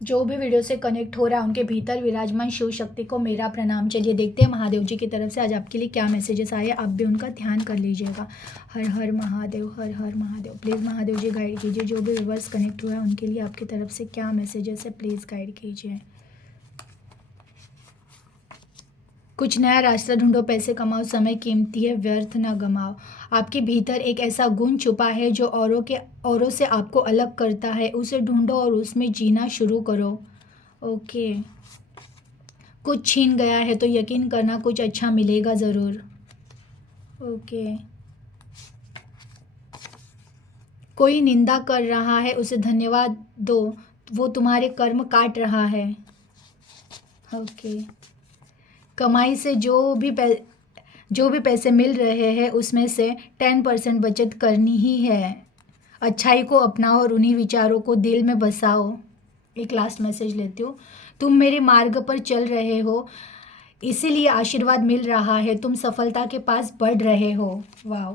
जो भी वीडियो से कनेक्ट हो रहा है उनके भीतर विराजमान शिव शक्ति को मेरा प्रणाम। चलिए देखते हैं महादेव जी की तरफ से आज आपके लिए क्या मैसेजेस आए, आप भी उनका ध्यान कर लीजिएगा। हर हर महादेव, हर हर महादेव। प्लीज़ महादेव जी गाइड कीजिए, जो भी व्यूअर्स कनेक्ट हुआ है उनके लिए आपकी तरफ से क्या मैसेजेस है, प्लीज़ गाइड कीजिए। कुछ नया रास्ता ढूंढो, पैसे कमाओ, समय कीमती है, व्यर्थ ना गमाओ। आपके भीतर एक ऐसा गुण छुपा है जो औरों से आपको अलग करता है, उसे ढूंढो और उसमें जीना शुरू करो। ओके। कुछ छीन गया है तो यकीन करना कुछ अच्छा मिलेगा ज़रूर। ओके। कोई निंदा कर रहा है उसे धन्यवाद दो, वो तुम्हारे कर्म काट रहा है। ओके। कमाई से जो भी पैसे मिल रहे हैं उसमें से 10% बचत करनी ही है। अच्छाई को अपनाओ और उन्हीं विचारों को दिल में बसाओ। एक लास्ट मैसेज लेती हूँ। तुम मेरे मार्ग पर चल रहे हो, इसीलिए आशीर्वाद मिल रहा है, तुम सफलता के पास बढ़ रहे हो। वाह।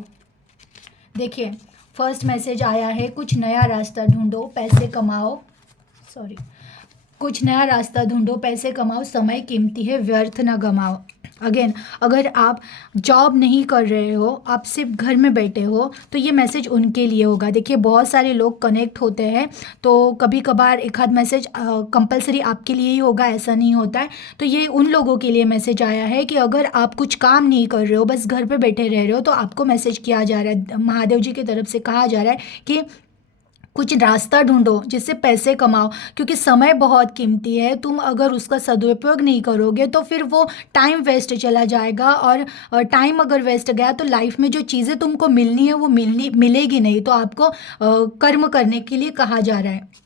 देखिए, फर्स्ट मैसेज आया है, कुछ नया रास्ता ढूंढो, पैसे कमाओ। सॉरी। कुछ नया रास्ता ढूंढो, पैसे कमाओ, समय कीमती है, व्यर्थ ना गमाओ। अगेन, अगर आप जॉब नहीं कर रहे हो, आप सिर्फ घर में बैठे हो, तो ये मैसेज उनके लिए होगा। देखिए, बहुत सारे लोग कनेक्ट होते हैं, तो कभी कभार एक आध मैसेज कंपलसरी आपके लिए ही होगा, ऐसा नहीं होता है। तो ये उन लोगों के लिए मैसेज आया है कि अगर आप कुछ काम नहीं कर रहे हो, बस घर पे बैठे रह रहे हो, तो आपको मैसेज किया जा रहा है, महादेव जी की तरफ से कहा जा रहा है कि कुछ रास्ता ढूंढो जिससे पैसे कमाओ, क्योंकि समय बहुत कीमती है। तुम अगर उसका सदुपयोग नहीं करोगे तो फिर वो टाइम वेस्ट चला जाएगा, और टाइम अगर वेस्ट गया तो लाइफ में जो चीज़ें तुमको मिलनी है वो मिलेगी नहीं। तो आपको कर्म करने के लिए कहा जा रहा है।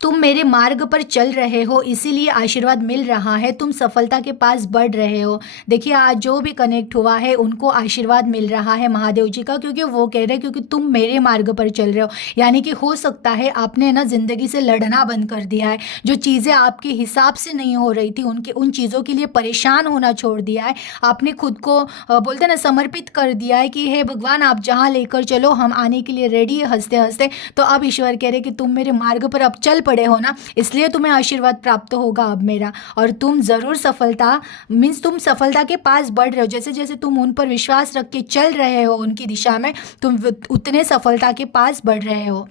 तुम मेरे मार्ग पर चल रहे हो, इसीलिए आशीर्वाद मिल रहा है, तुम सफलता के पास बढ़ रहे हो। देखिए, आज जो भी कनेक्ट हुआ है उनको आशीर्वाद मिल रहा है महादेव जी का, क्योंकि वो कह रहे हैं क्योंकि तुम मेरे मार्ग पर चल रहे हो। यानी कि हो सकता है आपने ना ज़िंदगी से लड़ना बंद कर दिया है, जो चीज़ें आपके हिसाब से नहीं हो रही थी उन चीज़ों के लिए परेशान होना छोड़ दिया है। आपने खुद को बोलते हैं ना, समर्पित कर दिया है कि हे भगवान, आप जहाँ लेकर चलो हम आने के लिए रेडी है, हंसते हंसते। तो अब ईश्वर कह रहे कि तुम मेरे मार्ग पर अब चल पड़े हो ना, इसलिए तुम्हें आशीर्वाद प्राप्त होगा अब मेरा, और तुम ज़रूर सफलता मीन्स तुम सफलता के पास बढ़ रहे हो। जैसे जैसे तुम उन पर विश्वास रख के चल रहे हो उनकी दिशा में, तुम उतने सफलता के पास बढ़ रहे हो।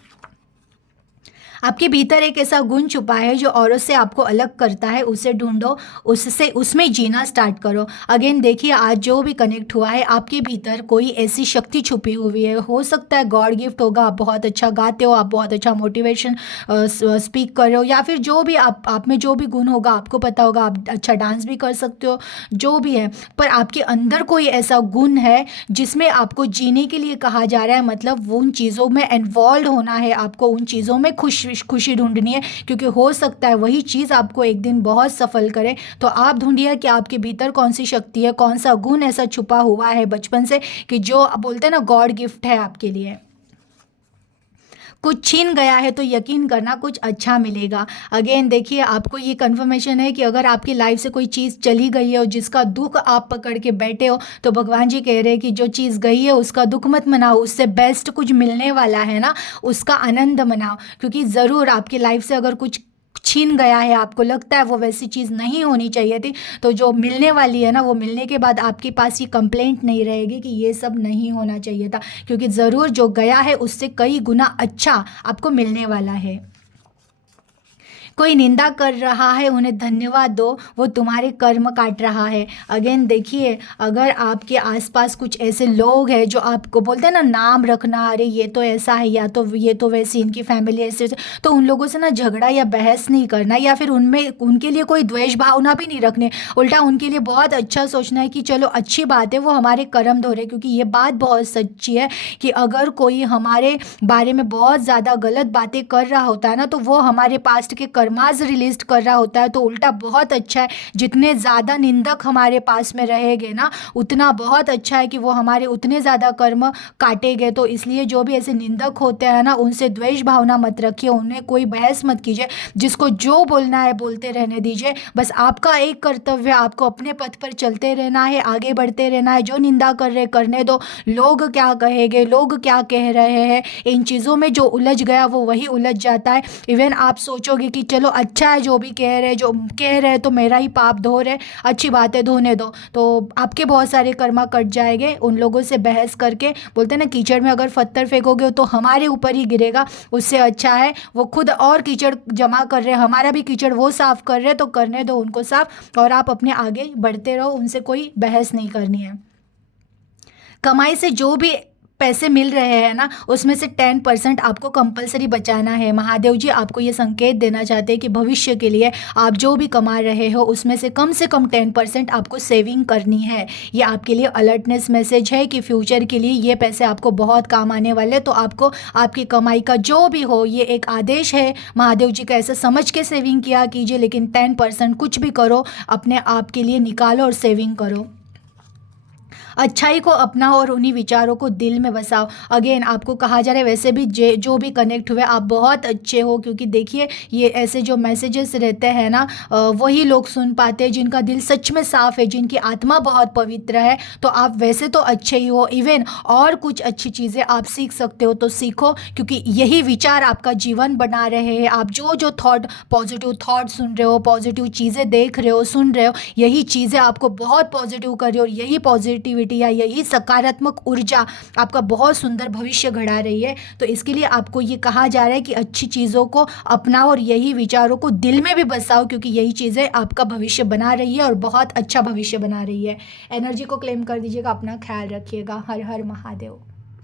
आपके भीतर एक ऐसा गुण छुपा है जो औरों से आपको अलग करता है, उसे ढूंढो, उससे उसमें जीना स्टार्ट करो। अगेन देखिए, आज जो भी कनेक्ट हुआ है आपके भीतर कोई ऐसी शक्ति छुपी हुई है, हो सकता है गॉड गिफ्ट होगा, आप बहुत अच्छा गाते हो, आप बहुत अच्छा मोटिवेशन स्पीक कर रहे हो, या फिर जो भी आप में जो भी गुण होगा आपको पता होगा, आप अच्छा डांस भी कर सकते हो, जो भी है। पर आपके अंदर कोई ऐसा गुण है जिसमें आपको जीने के लिए कहा जा रहा है, मतलब वो उन चीज़ों में इन्वॉल्व होना है, आपको उन चीज़ों में खुशी ढूंढनी है, क्योंकि हो सकता है वही चीज़ आपको एक दिन बहुत सफल करे। तो आप ढूंढिए कि आपके भीतर कौन सी शक्ति है, कौन सा गुण ऐसा छुपा हुआ है बचपन से कि जो बोलते हैं ना गॉड गिफ्ट है आपके लिए। कुछ छीन गया है तो यकीन करना कुछ अच्छा मिलेगा। अगेन देखिए, आपको ये कन्फर्मेशन है कि अगर आपकी लाइफ से कोई चीज़ चली गई है और जिसका दुख आप पकड़ के बैठे हो, तो भगवान जी कह रहे हैं कि जो चीज़ गई है उसका दुख मत मनाओ, उससे बेस्ट कुछ मिलने वाला है ना, उसका आनंद मनाओ। क्योंकि ज़रूर आपकी लाइफ से अगर कुछ छीन गया है, आपको लगता है वो वैसी चीज़ नहीं होनी चाहिए थी, तो जो मिलने वाली है ना, वो मिलने के बाद आपके पास ये कंप्लेंट नहीं रहेगी कि ये सब नहीं होना चाहिए था, क्योंकि ज़रूर जो गया है उससे कई गुना अच्छा आपको मिलने वाला है। कोई निंदा कर रहा है उन्हें धन्यवाद दो, वो तुम्हारे कर्म काट रहा है। अगेन देखिए, अगर आपके आसपास कुछ ऐसे लोग हैं जो आपको बोलते हैं ना नाम रखना, अरे ये तो ऐसा है, या तो ये तो वैसी, इनकी फैमिली ऐसे, तो उन लोगों से ना झगड़ा या बहस नहीं करना, या फिर उनमें उनके लिए कोई द्वेष भावना भी नहीं रखने। उल्टा उनके लिए बहुत अच्छा सोचना है कि चलो अच्छी बात है, वो हमारे कर्म धो रहे, क्योंकि ये बात बहुत सच्ची है कि अगर कोई हमारे बारे में बहुत ज़्यादा गलत बातें कर रहा होता है ना, तो वो हमारे पास्ट के कर्म कर्माज रिलीज कर रहा होता है तो उल्टा बहुत अच्छा है। जितने ज़्यादा निंदक हमारे पास में रहेंगे ना उतना बहुत अच्छा है कि वो हमारे उतने ज़्यादा कर्म काटेंगे। तो इसलिए जो भी ऐसे निंदक होते हैं ना उनसे द्वेष भावना मत रखिए, उन्हें कोई बहस मत कीजिए, जिसको जो बोलना है बोलते रहने दीजिए। बस आपका एक कर्तव्य, आपको अपने पथ पर चलते रहना है, आगे बढ़ते रहना है। जो निंदा कर रहे करने दो, लोग क्या कहेंगे, लोग क्या कह रहे हैं, इन चीज़ों में जो उलझ गया वो वही उलझ जाता है। इवन आप सोचोगे कि चलो अच्छा है जो भी कह रहे, जो कह रहे तो मेरा ही पाप धो रहे, अच्छी बात है धोने दो, तो आपके बहुत सारे कर्मा कट जाएंगे। उन लोगों से बहस करके, बोलते हैं ना कीचड़ में अगर पत्थर फेंकोगे तो हमारे ऊपर ही गिरेगा, उससे अच्छा है वो खुद और कीचड़ जमा कर रहे, हमारा भी कीचड़ वो साफ कर रहे, तो करने दो उनको साफ और आप अपने आगे बढ़ते रहो, उनसे कोई बहस नहीं करनी है। कमाई से जो भी पैसे मिल रहे हैं ना उसमें से 10% आपको कंपलसरी बचाना है। महादेव जी आपको ये संकेत देना चाहते हैं कि भविष्य के लिए आप जो भी कमा रहे हो उसमें से कम 10% आपको सेविंग करनी है। ये आपके लिए अलर्टनेस मैसेज है कि फ्यूचर के लिए ये पैसे आपको बहुत काम आने वाले, तो आपको आपकी कमाई का जो भी हो, ये एक आदेश है महादेव जी का, ऐसा समझ के सेविंग किया कीजिए, लेकिन 10% कुछ भी करो अपने आप के लिए निकालो और सेविंग करो। अच्छाई को अपनाओ और उन्हीं विचारों को दिल में बसाओ। अगेन आपको कहा जा रहा है वैसे भी जो भी कनेक्ट हुए आप बहुत अच्छे हो, क्योंकि देखिए ये ऐसे जो मैसेजेस रहते हैं ना वही लोग सुन पाते हैं जिनका दिल सच में साफ़ है, जिनकी आत्मा बहुत पवित्र है। तो आप वैसे तो अच्छे ही हो, इवन और कुछ अच्छी चीज़ें आप सीख सकते हो तो सीखो, क्योंकि यही विचार आपका जीवन बना रहे हैं। आप जो पॉजिटिव थॉट सुन रहे हो, पॉजिटिव चीज़ें देख रहे हो, सुन रहे हो, यही चीज़ें आपको बहुत पॉजिटिव कर रही हो और यही पॉजिटिविटी या यही सकारात्मक ऊर्जा आपका बहुत सुंदर भविष्य घड़ा रही है। तो इसके लिए आपको ये कहा जा रहा है कि अच्छी चीज़ों को अपनाओ और यही विचारों को दिल में भी बसाओ, क्योंकि यही चीज़ें आपका भविष्य बना रही है और बहुत अच्छा भविष्य बना रही है। एनर्जी को क्लेम कर दीजिएगा, अपना ख्याल रखिएगा। हर हर महादेव।